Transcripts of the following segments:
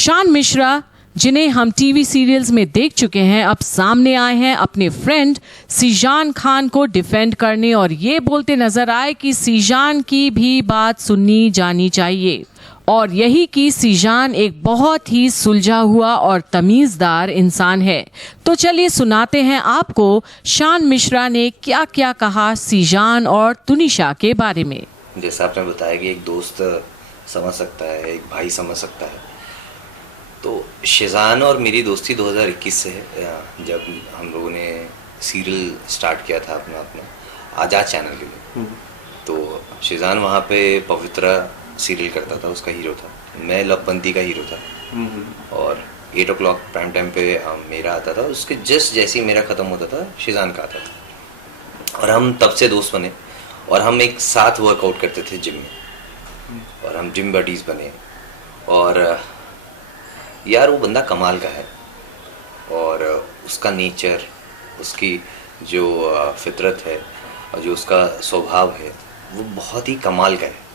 शान मिश्रा, जिन्हें हम टीवी सीरियल्स में देख चुके हैं, अब सामने आए हैं अपने फ्रेंड सीजान खान को डिफेंड करने और ये बोलते नजर आए कि सीजान की भी बात सुननी जानी चाहिए और यही कि सीजान एक बहुत ही सुलझा हुआ और तमीजदार इंसान है। तो चलिए सुनाते हैं आपको शान मिश्रा ने क्या क्या कहा सीजान और तुनिशा के बारे में। जैसा आपने बताया कि एक दोस्त समझ सकता है, एक भाई समझ सकता है, तो शिजान और मेरी दोस्ती 2021 से है, जब हम लोगों ने सीरियल स्टार्ट किया था अपना आज़ाद चैनल के लिए। तो शिजान वहाँ पे पवित्रा सीरियल करता था, उसका हीरो था, मैं लवबंती का हीरो था और 8 o'clock प्राइम टाइम पे मेरा आता था, उसके जस्ट जैसे ही मेरा ख़त्म होता था शिजान का आता था और हम तब से दोस्त बने और हम एक साथ वर्कआउट करते थे जिम में और हम जिम बडीज़ बने। और यार वो बंदा कमाल का है और उसका नेचर, उसकी जो फितरत है और जो उसका स्वभाव है वो बहुत ही कमाल का है।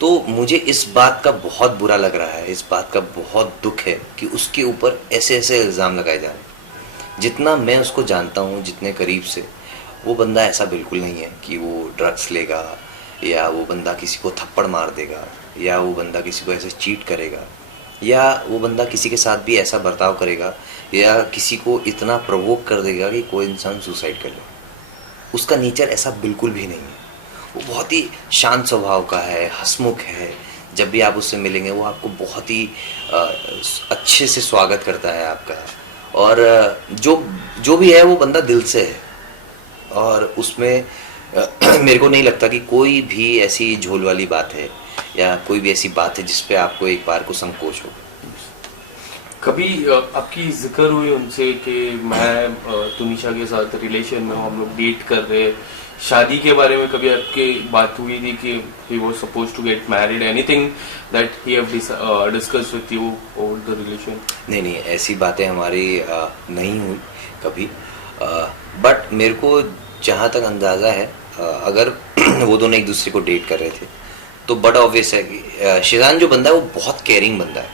तो मुझे इस बात का बहुत बुरा लग रहा है, इस बात का बहुत दुख है कि उसके ऊपर ऐसे ऐसे इल्ज़ाम लगाए जा रहे हैं। जितना मैं उसको जानता हूँ, जितने करीब से, वो बंदा ऐसा बिल्कुल नहीं है कि वो ड्रग्स लेगा या वो बंदा किसी को थप्पड़ मार देगा या वो बंदा किसी को ऐसे चीट करेगा या वो बंदा किसी के साथ भी ऐसा बर्ताव करेगा या किसी को इतना प्रोवोक कर देगा कि कोई इंसान सुसाइड कर ले। उसका नेचर ऐसा बिल्कुल भी नहीं है। वो बहुत ही शांत स्वभाव का है, हंसमुख है। जब भी आप उससे मिलेंगे वो आपको बहुत ही अच्छे से स्वागत करता है आपका और जो भी है वो बंदा दिल से है और उसमें मेरे को नहीं लगता कि कोई भी ऐसी झोल वाली बात है या कोई भी ऐसी बात है जिस पे आपको एक बार को संकोच हो। कभी आपकी जिक्र हुई उनसे कि मैं तुनिशा के साथ रिलेशन में हूँ, हम लोग डेट कर रहे हैं, शादी के बारे में कभी आपकी बात हुई थी कि he was supposed to get married, anything that he have discussed with you over the relation? नहीं, ऐसी बातें हमारी नहीं हुई कभी, बट मेरे को जहाँ तक अंदाज़ा है अगर वो दोनों एक दूसरे को डेट कर रहे थे तो बड़ा ऑब्वियस है कि शिजान जो बंदा है वो बहुत केयरिंग बंदा है।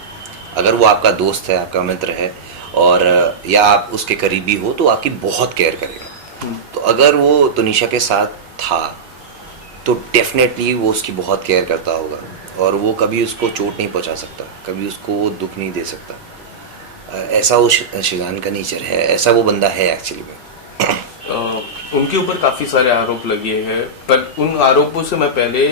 अगर वो आपका दोस्त है, आपका मित्र है और या आप उसके करीबी हो तो आपकी बहुत केयर करेगा। तो अगर वो तुनिशा के साथ था तो डेफिनेटली वो उसकी बहुत केयर करता होगा और वो कभी उसको चोट नहीं पहुंचा सकता, कभी उसको वो दुख नहीं दे सकता। ऐसा वो शिजान का नेचर है, ऐसा वो बंदा है एक्चुअली में। उनके ऊपर काफी सारे आरोप लगे हैं, पर उन आरोपों से मैं पहले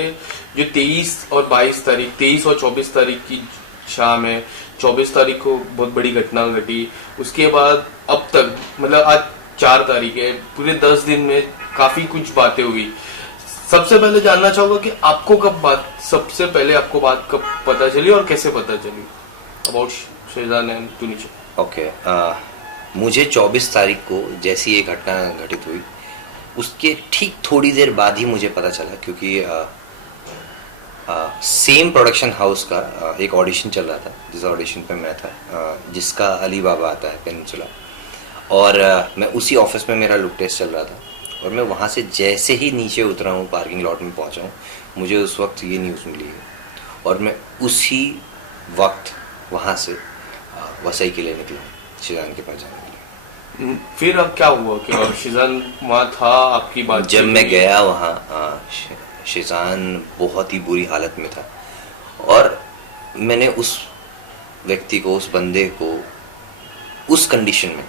जो 23 और 22 तारीख 23 और 24 तारीख की शाम है, 24 तारीख को बहुत बड़ी घटना घटी, उसके बाद अब तक मतलब आज 4 तारीख है, पूरे 10 दिन में काफी कुछ बातें हुई। सबसे पहले जानना चाहूंगा कि आपको सबसे पहले आपको बात कब पता चली और कैसे पता चली about Sheezan and Tunisha? Okay, मुझे 24 तारीख को जैसी ये घटना घटित हुई उसके ठीक थोड़ी देर बाद ही मुझे पता चला, क्योंकि सेम प्रोडक्शन हाउस का एक ऑडिशन चल रहा था जिस ऑडिशन पे मैं था, जिसका अली बाबा आता है पेनिनसुला, और मैं उसी ऑफिस में मेरा लुक टेस्ट चल रहा था और मैं वहाँ से जैसे ही नीचे उतरा हूँ, पार्किंग लॉट में पहुँचा हूँ, मुझे उस वक्त ये न्यूज़ मिली है और मैं उसी वक्त वहाँ से वसई के लिए निकला शिजान के पास जाने के लिए। फिर अब क्या हुआ कि शिजान वहाँ था, आपकी बात जब मैं गया वहाँ शिजान बहुत ही बुरी हालत में था और मैंने उस व्यक्ति को, उस बंदे को उस कंडीशन में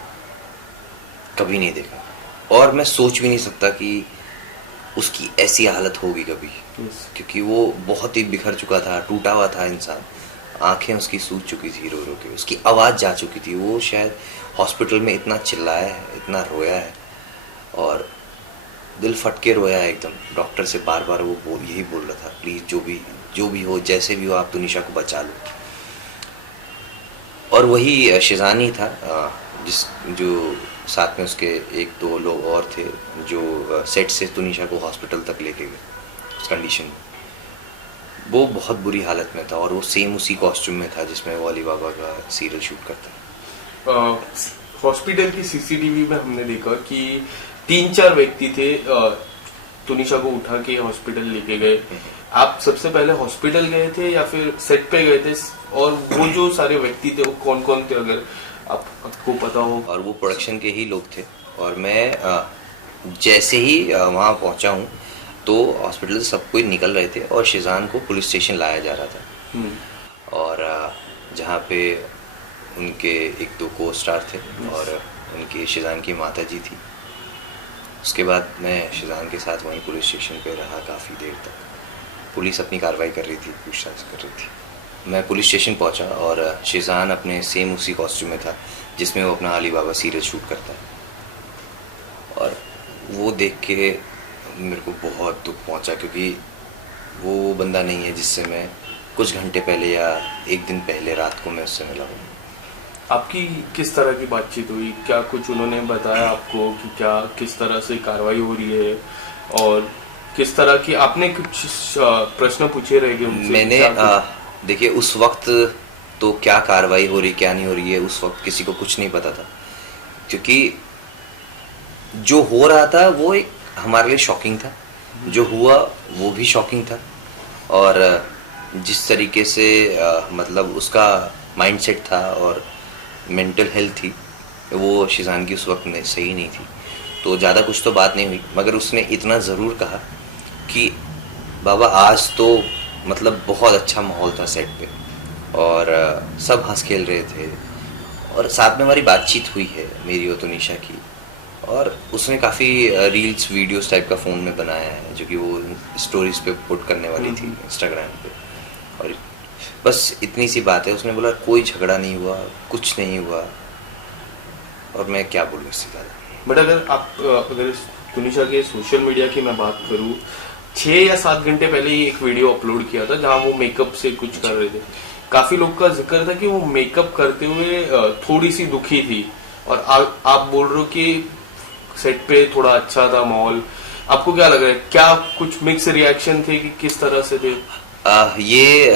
कभी नहीं देखा और मैं सोच भी नहीं सकता कि उसकी ऐसी हालत होगी कभी, क्योंकि वो बहुत ही बिखर चुका था, टूटा हुआ था इंसान, आंखें उसकी सूज चुकी थी रो रो के, उसकी आवाज़ जा चुकी थी। वो शायद हॉस्पिटल में इतना चिल्लाया है, इतना रोया है और दिल फट के रोया है एकदम। डॉक्टर से बार बार वो यही बोल रहा था, प्लीज़ जो भी हो, जैसे भी हो, आप तुनिशा को बचा लो। और वही शिजान ही था जो साथ में उसके 1-2 लोग और थे जो सेट से तुनिशा को हॉस्पिटल तक लेके गए उस कंडीशन में। वो बहुत बुरी हालत में था और वो सेम उसी कॉस्ट्यूम में था जिसमें वो अली बाबा का सीरियल शूट करता है। हॉस्पिटल की सीसीटीवी में हमने देखा कि 3-4 व्यक्ति थे, तुनिशा को उठा के हॉस्पिटल लेके गए, आप सबसे पहले हॉस्पिटल गए थे या फिर सेट पे गए थे, और वो जो सारे व्यक्ति थे वो कौन कौन थे, अगर आपको पता हो? और वो प्रोडक्शन के ही लोग थे, और मैं जैसे ही वहाँ पहुँचा हूँ तो हॉस्पिटल से सब कोई निकल रहे थे और शिजान को पुलिस स्टेशन लाया जा रहा था। और जहाँ पे उनके एक दो को स्टार थे और उनकी शिजान की माता जी थी। उसके बाद मैं शिजान के साथ वहीं पुलिस स्टेशन पे रहा काफ़ी देर तक। पुलिस अपनी कार्रवाई कर रही थी, पूछताछ कर रही थी। मैं पुलिस स्टेशन पहुंचा और शिजान अपने सेम उसी कॉस्ट्यूम में था जिसमें वो अपना अली बाबा सीरियल शूट करता है। और वो देख के मेरे को बहुत दुख पहुंचा, क्योंकि वो बंदा नहीं है जिससे मैं कुछ घंटे पहले या एक दिन पहले रात को मैं उससे मिला हूँ। आपकी किस तरह की बातचीत हुई? क्या कुछ उन्होंने बताया आपको कि क्या किस तरह से कार्रवाई हो रही है, और किस तरह की आपने कुछ प्रश्न पूछे रहेंगे उनसे? मैंने देखिए उस वक्त तो क्या कार्रवाई हो रही क्या नहीं हो रही है उस वक्त किसी को कुछ नहीं पता था, क्योंकि जो हो रहा था वो एक हमारे लिए शॉकिंग था, जो हुआ वो भी शॉकिंग था। और जिस तरीके से मतलब उसका माइंडसेट था और मेंटल हेल्थ थी वो शिजान की उस वक्त सही नहीं थी। तो ज़्यादा कुछ तो बात नहीं हुई, मगर उसने इतना ज़रूर कहा कि बाबा आज तो मतलब बहुत अच्छा माहौल था सेट पे, और सब हंस खेल रहे थे, और साथ में हमारी बातचीत हुई है मेरी और तुनिशा की। और उसने काफ़ी रील्स वीडियोस टाइप का फ़ोन में बनाया है जो कि वो स्टोरीज पे पुट करने वाली थी इंस्टाग्राम पे। और बस इतनी सी बात है, उसने बोला कोई झगड़ा नहीं हुआ, कुछ नहीं हुआ, और मैं क्या बोलूँ इससे ज़्यादा। बट अगर तुनिशा के सोशल मीडिया की मैं बात करूँ, 6 या 7 घंटे पहले ही एक वीडियो अपलोड किया था जहाँ वो मेकअप से कुछ कर रहे थे। काफी लोग का जिक्र था कि वो मेकअप करते हुए थोड़ी सी दुखी थी, और आप बोल रहे हो कि सेट पे थोड़ा अच्छा था माहौल। आपको क्या लग रहा है, क्या कुछ मिक्स रिएक्शन थे कि किस तरह से थे? ये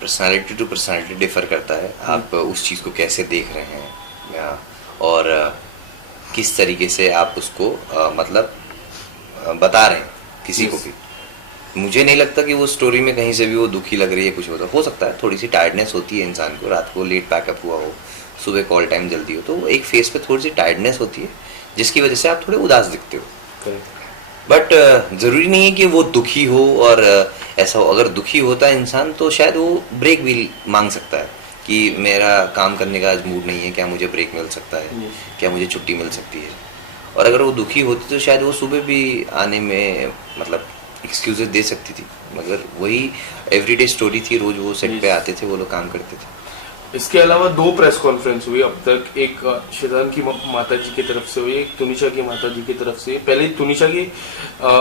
पर्सनालिटी टू पर्सनालिटी डिफर करता है, आप उस चीज़ को कैसे देख रहे हैं और किस तरीके से आप उसको मतलब बता रहे हैं किसी को भी। मुझे नहीं लगता कि वो स्टोरी में कहीं से भी वो दुखी लग रही है, कुछ होता हो सकता है, थोड़ी सी टायर्डनेस होती है इंसान को, रात को लेट पैकअप हुआ हो, सुबह कॉल टाइम जल्दी हो, तो एक फेस पे थोड़ी सी टायर्डनेस होती है जिसकी वजह से आप थोड़े उदास दिखते हो। बट ज़रूरी नहीं है कि वो दुखी हो, और ऐसा हो। अगर दुखी होता है इंसान तो शायद वो ब्रेक भी मांग सकता है कि मेरा काम करने का आज मूड नहीं है, क्या मुझे ब्रेक मिल सकता है, क्या मुझे छुट्टी मिल सकती है। और अगर वो दुखी होती तो शायद वो सुबह भी आने में मतलब एक्सक्यूजेस दे सकती थी, मगर वही एवरीडे स्टोरी थी, रोज वो सेट पे आते थे, वो लोग काम करते थे। इसके अलावा 2 प्रेस कॉन्फ्रेंस हुई अब तक, एक शिजान की माता जी की तरफ से हुई, एक तुनिशा की माता जी की तरफ से। पहले तुनिशा की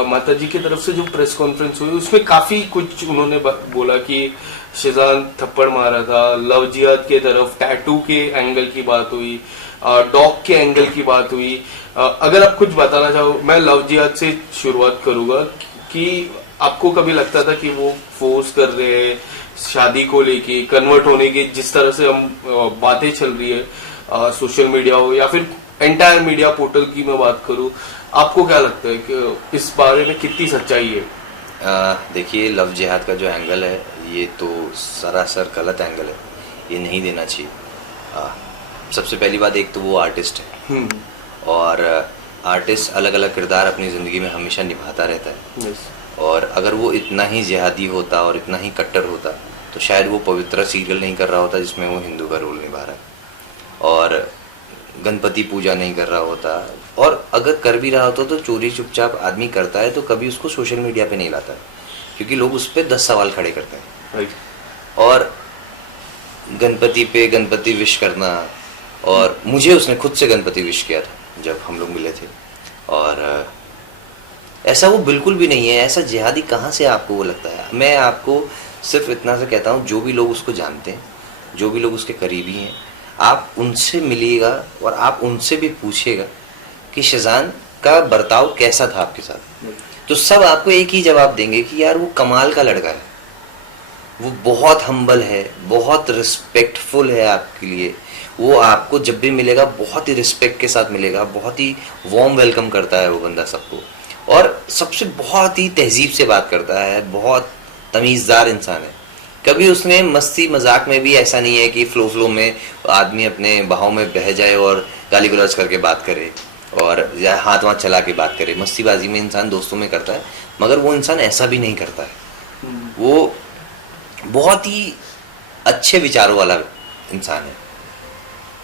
माता जी की तरफ से जो प्रेस कॉन्फ्रेंस हुई उसमें काफी कुछ उन्होंने बोला कि शिजान थप्पड़ मारा था, लव जिहाद के तरफ टैटू के एंगल की बात हुई, डॉग के एंगल की बात हुई। अगर आप कुछ बताना चाहो, मैं लव जिहाद से शुरुआत करूंगा कि आपको कभी लगता था कि वो फोर्स कर रहे हैं शादी को लेके, कन्वर्ट होने की जिस तरह से हम बातें चल रही है सोशल मीडिया हो या फिर एंटायर मीडिया पोर्टल की मैं बात करूं, आपको क्या लगता है कि इस बारे में कितनी सच्चाई है? देखिए लव जिहाद का जो एंगल है ये तो सरासर गलत एंगल है, ये नहीं देना चाहिए। सबसे पहली बात, एक तो वो आर्टिस्ट है और आर्टिस्ट अलग अलग किरदार अपनी ज़िंदगी में हमेशा निभाता रहता है। yes. और अगर वो इतना ही जिहादी होता और इतना ही कट्टर होता तो शायद वो पवित्रा सीरियल नहीं कर रहा होता जिसमें वो हिंदू का रोल निभा रहा है, और गणपति पूजा नहीं कर रहा होता, और अगर कर भी रहा होता तो चोरी चुपचाप आदमी करता है तो कभी उसको सोशल मीडिया पे नहीं लाता, क्योंकि लोग उस पर 10 सवाल खड़े करते हैं। right. और गणपति पे गणपति विश करना, और मुझे उसने खुद से गणपति विश किया था जब हम लोग मिले थे, और ऐसा वो बिल्कुल भी नहीं है। ऐसा जिहादी कहाँ से आपको वो लगता है? मैं आपको सिर्फ इतना सा कहता हूँ, जो भी लोग उसको जानते हैं, जो भी लोग उसके करीबी हैं, आप उनसे मिलिएगा और आप उनसे भी पूछिएगा कि शिजान का बर्ताव कैसा था आपके साथ, तो सब आपको एक ही जवाब देंगे कि यार वो कमाल का लड़का है, वो बहुत हम्बल है, बहुत रिस्पेक्टफुल है आपके लिए, वो आपको जब भी मिलेगा बहुत ही रिस्पेक्ट के साथ मिलेगा, बहुत ही वार्म वेलकम करता है वो बंदा सबको, और सबसे बहुत ही तहजीब से बात करता है, बहुत तमीज़दार इंसान है। कभी उसने मस्ती मजाक में भी ऐसा नहीं है कि फ्लो में आदमी अपने बहाव में बह जाए और गाली गलौज करके बात करे और या हाथ वाथ चला के बात करे। मस्तीबाजी में इंसान दोस्तों में करता है, मगर वो इंसान ऐसा भी नहीं करता है। वो बहुत ही अच्छे विचारों वाला इंसान है।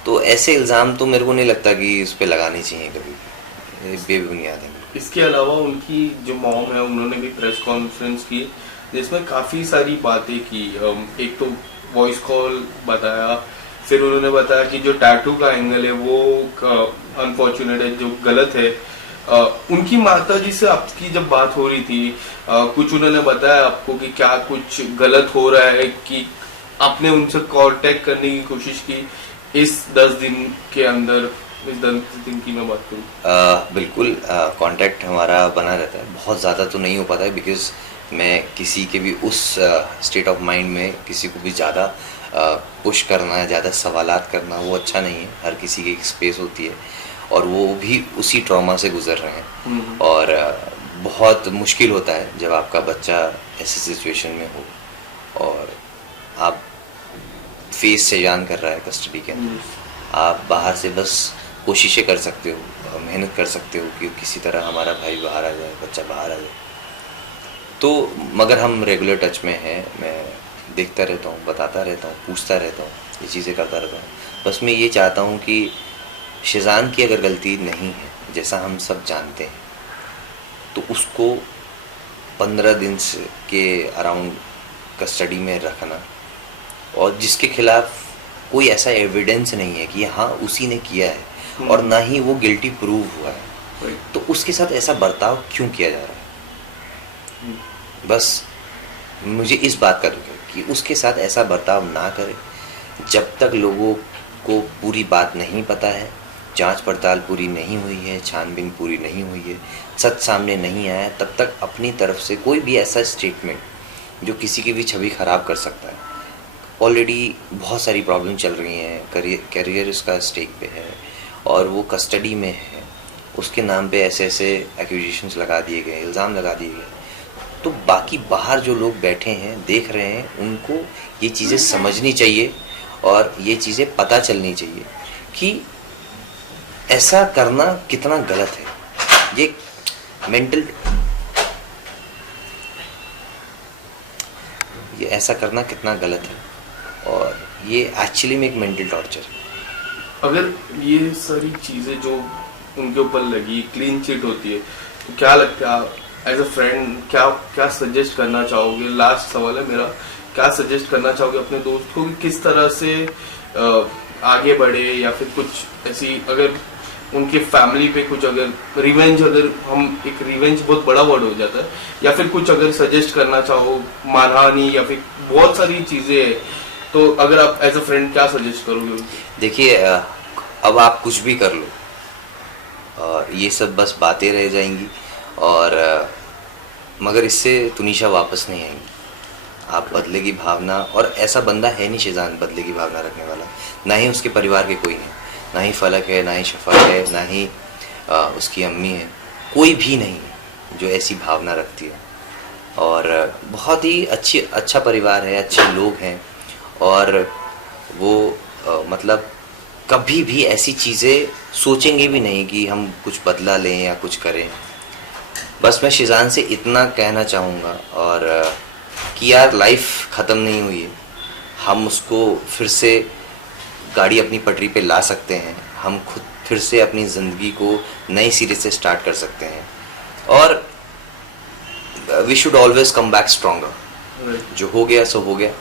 तो ऐसे इल्ज़ाम तो मेरे को नहीं लगता कि इस पे लगाने चाहिए कभी, बेबुनियाद है। इसके अलावा उनकी जो मॉम है, उन्होंने भी प्रेस कॉन्फ्रेंस की जिसमें काफ़ी सारी बातें की। एक तो वॉइस कॉल बताया, फिर उन्होंने बताया कि जो टैटू का एंगल है वो अनफॉर्चुनेट है, जो गलत है। उनकी माता जी से आपकी जब बात हो रही थी, कुछ उन्होंने बताया आपको कि क्या कुछ गलत हो रहा है, कि आपने उनसे कांटेक्ट करने की कोशिश की इस 10 दिन के अंदर? इस 10 दिन की मैं बात करूँ, बिल्कुल कांटेक्ट हमारा बना रहता है। बहुत ज़्यादा तो नहीं हो पाता है, बिकॉज मैं किसी के भी उस स्टेट ऑफ माइंड में किसी को भी ज़्यादा पुश करना, ज़्यादा सवालात करना वो अच्छा नहीं है। हर किसी की एक स्पेस होती है और वो भी उसी ट्रॉमा से गुजर रहे हैं। और बहुत मुश्किल होता है जब आपका बच्चा ऐसी सिचुएशन में हो और आप फेस से जान कर रहा है कस्टडी के अंदर। आप बाहर से बस कोशिशें कर सकते हो, मेहनत कर सकते हो कि किसी तरह हमारा भाई बाहर आ जाए, बच्चा बाहर आ जाए। तो मगर हम रेगुलर टच में हैं। मैं देखता रहता हूँ, बताता रहता हूँ, पूछता रहता हूँ, ये चीज़ें करता रहता हूँ। बस मैं ये चाहता हूँ कि शिजान की अगर गलती नहीं है, जैसा हम सब जानते हैं, तो उसको 15 दिन के अराउंड कस्टडी में रखना, और जिसके खिलाफ कोई ऐसा एविडेंस नहीं है कि हाँ उसी ने किया है और ना ही वो गिल्टी प्रूव हुआ है, तो उसके साथ ऐसा बर्ताव क्यों किया जा रहा है। बस मुझे इस बात का दुख है कि उसके साथ ऐसा बर्ताव ना करे। जब तक लोगों को पूरी बात नहीं पता है, जांच पड़ताल पूरी नहीं हुई है, छानबीन पूरी नहीं हुई है, सच सामने नहीं आया, तब तक अपनी तरफ से कोई भी ऐसा स्टेटमेंट जो किसी की भी छवि ख़राब कर सकता है। ऑलरेडी बहुत सारी प्रॉब्लम चल रही हैं, करियर उसका स्टेक पे है और वो कस्टडी में है। उसके नाम पे ऐसे ऐसे एक्यूजेशंस लगा दिए गए, इल्ज़ाम लगा दिए गए। तो बाकी बाहर जो लोग बैठे हैं, देख रहे हैं, उनको ये चीज़ें समझनी चाहिए और ये चीज़ें पता चलनी चाहिए कि ऐसा करना कितना गलत है। ये मेंटल, ये ऐसा करना कितना गलत है और ये एक्चुअली में एक मेंटल टॉर्चर है। अगर ये सारी चीज़ें जो उनके ऊपर लगी क्लीन चिट होती है, तो क्या लगता है एज अ फ्रेंड, क्या सजेस्ट करना चाहोगे? लास्ट सवाल है मेरा, क्या सजेस्ट करना चाहोगे अपने दोस्त को कि किस तरह से आगे बढ़े, या फिर कुछ ऐसी अगर उनके फैमिली पे कुछ अगर रिवेंज, अगर हम एक रिवेंज बहुत बड़ा वर्ड हो जाता है, या फिर कुछ अगर सजेस्ट करना चाहो, मानहानि या फिर बहुत सारी चीज़ें, तो अगर आप एज अ फ्रेंड क्या सजेस्ट करोगे? देखिए, अब आप कुछ भी कर लो और ये सब बस बातें रह जाएंगी और मगर इससे तुनिशा वापस नहीं आएंगी। आप बदले की भावना, और ऐसा बंदा है नहीं शिजान बदले की भावना रखने वाला, ना ही उसके परिवार के कोई है, ना ही फलक है, ना ही शफा है, ना ही उसकी अम्मी है, कोई भी नहीं है जो ऐसी भावना रखती है। और बहुत ही अच्छा परिवार है, अच्छे लोग हैं और वो मतलब कभी भी ऐसी चीज़ें सोचेंगे भी नहीं कि हम कुछ बदला लें या कुछ करें। बस मैं शिजान से इतना कहना चाहूँगा और कि यार लाइफ ख़त्म नहीं हुई है, हम उसको फिर से गाड़ी अपनी पटरी पे ला सकते हैं, हम खुद फिर से अपनी ज़िंदगी को नए सिरे से स्टार्ट कर सकते हैं और we should always come back stronger. जो हो गया सो हो गया,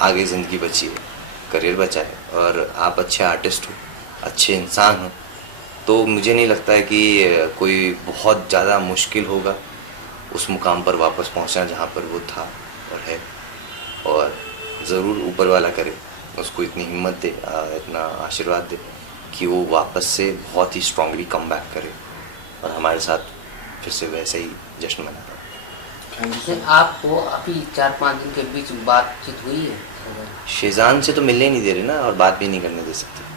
आगे ज़िंदगी बची है, करियर बचा है और आप अच्छे आर्टिस्ट हो, अच्छे इंसान हो, तो मुझे नहीं लगता है कि कोई बहुत ज़्यादा मुश्किल होगा उस मुकाम पर वापस पहुंचना जहां पर वो था और है। और ज़रूर ऊपर वाला करे, उसको इतनी हिम्मत दे, इतना आशीर्वाद दे कि वो वापस से बहुत ही स्ट्रांगली कम बैक करे और हमारे साथ फिर से वैसे ही जश्न मनाता। आपको अभी 4-5 दिन के बीच बातचीत हुई है? शिजान से तो मिलने नहीं दे रहे ना और बात भी नहीं करने दे सकते।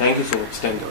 Thank you so much. Thank you.